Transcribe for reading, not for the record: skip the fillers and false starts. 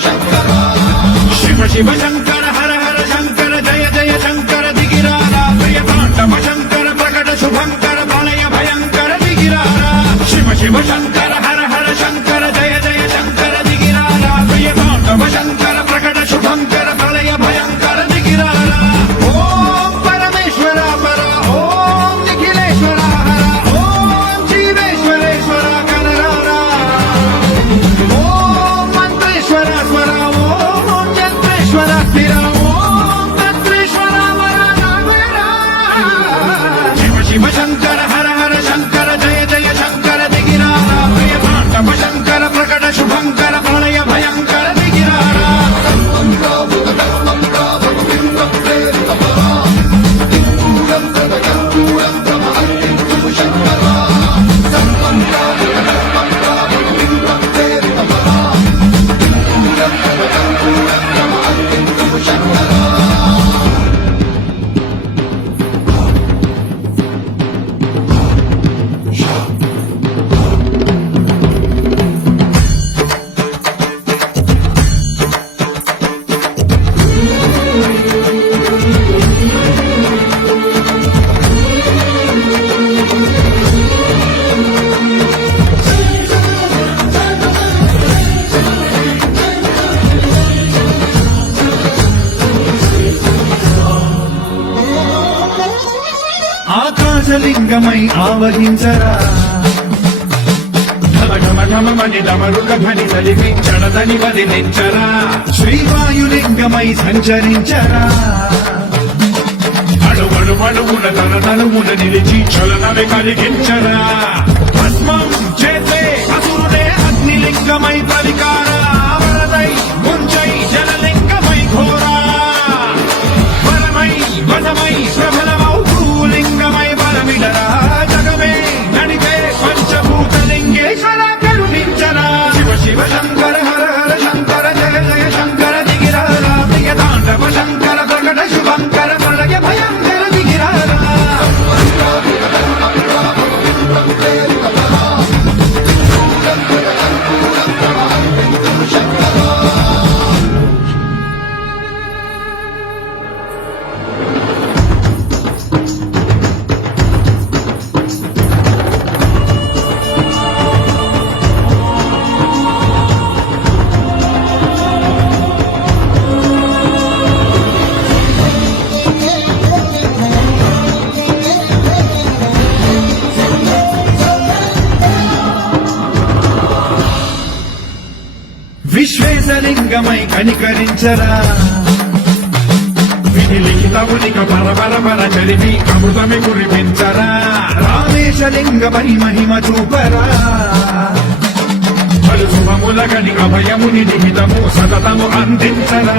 శంకరా శివ శివ శంకర హర హర శంకర జయ జయ శంకర దిగిరారా ప్రియ తాండవ శంకర ప్రకట శుభంకర ప్రళయ భయంకర దిగిరారా శివ శివ శంకర హర హర శంకర జయ జయ శంకర దిగిరారా ప్రియ తాండవ శంకర ప్రకట శుభంకర ప్రళయ భయంకర దిగిరారా ఓం పరమేశ్వర పర ఓం నిఖిలేశ్వర హర ఓం జీవేశ్వరేశ్వర కనరారా ఓం మంత్రేశ్వర స్వర ఓం చంద్రేశ్వర స్థిర ఓం తంత్రేశ్వర వరనామరా శివ శివ శంకర హర హర శంకర జయ జయ శంకర దిగిరారా ప్రియ తాండవ శంకర ప్రకట శుభంకర ప్రళయ భయంకర దిగిరారా ఆకాశలింగమై ఆవహించరా ఘమఘమఘమని డమరుక ధ్వని కలిపి చడదని వదిలించరా శ్రీవాయులింగమై సంచరించరా అడుగడుమడుగున తన తనుమున నిలిచి చలనమే కలిగించరా భస్మం చేసే అసురుడే అగ్నిలింగమై పరికారా వరదై ముంచై జలలింగమై ఘోరా వరమై వనమై ప్రబలమౌ భూలింగమై బలమిడరా జగమే నడిపే పంచభూతలింగేశ్వర కరుణించరా శివ శివ శంకర హర హర శంకర జయ జయ శంకర దిగిరారా ప్రియ తాండవ శంకర ప్రకట శుభంకర ప్రళయ భయంకర దిగిరారా విశ్వేశలింగమై కనికరించరా విధి లిఖితమునిక పరపరపర చరివి అమృతమి కురిపించరా రామేశలింగమై మహిమ చూపరా పలు శుభముల గని అభయముని నిహితము సతతము అందించరా